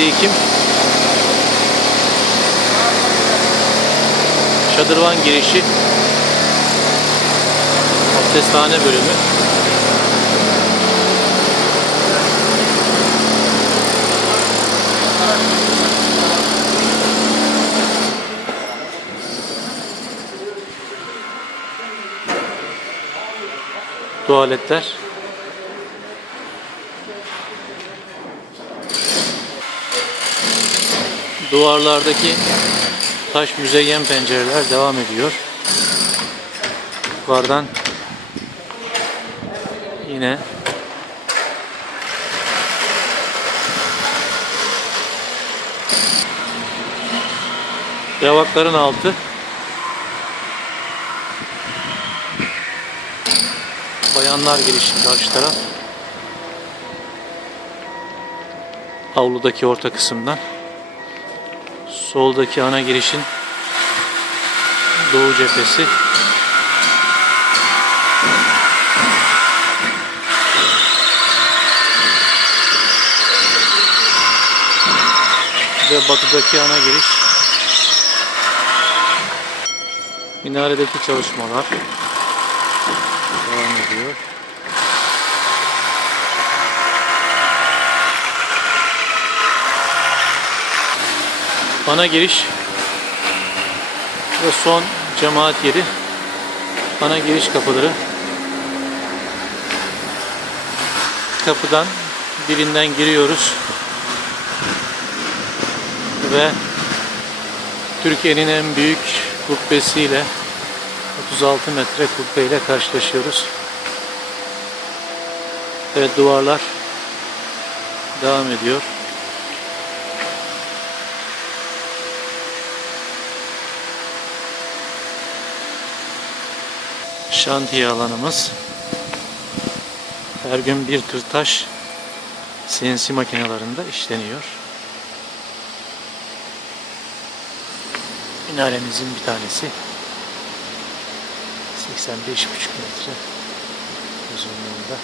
Ekim. Şadırvan girişi. Abdesthane bölümü. Tuvaletler Duvarlardaki taş müzeyyen pencereler devam ediyor. Yukarıdan yine Yavakların altı. Bayanlar girişi karşı taraf. Avludaki orta kısımdan Soldaki ana girişin doğu cephesi. Ve batıdaki ana giriş. Minaredeki çalışmalar devam ediyor. Ana giriş ve son cemaat yeri ana giriş kapıları. Kapıdan birinden giriyoruz ve Türkiye'nin en büyük kubbesiyle 36 metre kubbeyle karşılaşıyoruz. Evet duvarlar devam ediyor. Şantiye alanımız. Her gün bir tır taş CNC makinelerinde işleniyor. Minaremizin bir tanesi 85,5 metre uzunluğunda.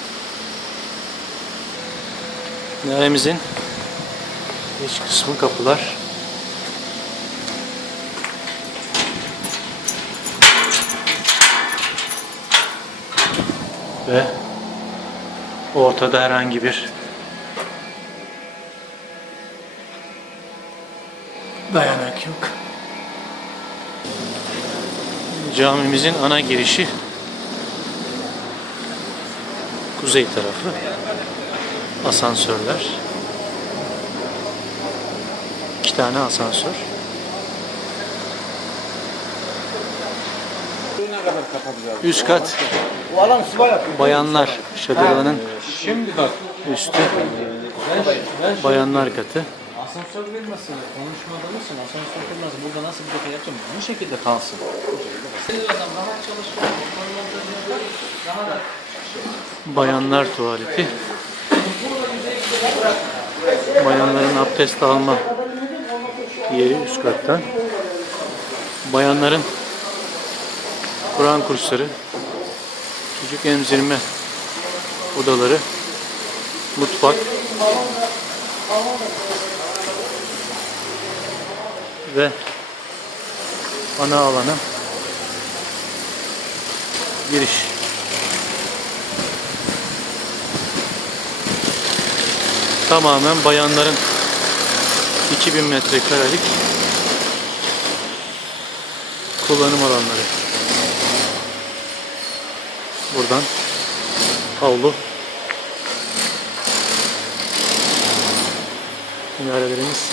Minaremizin iç kısmı kapılar. Ve ortada herhangi bir dayanak yok. Camimizin ana girişi kuzey tarafı. Asansörler. İki tane asansör üst kat bayanlar şadırvanın Şimdi bak. üstü bayanlar katı Asansör vermesin. Konuşmada mısın? Asansör vermesin. Burada nasıl bir detay yapacağım? Bu şekilde kalsın. bayanlar tuvaleti bayanların abdest alma yeri üst kattan bayanların Kur'an kursları çocuk emzirme odaları mutfak ve ana alana giriş. Tamamen bayanların 2000 metrekarelik kullanım alanları. Buradan havlu. Minarelerimiz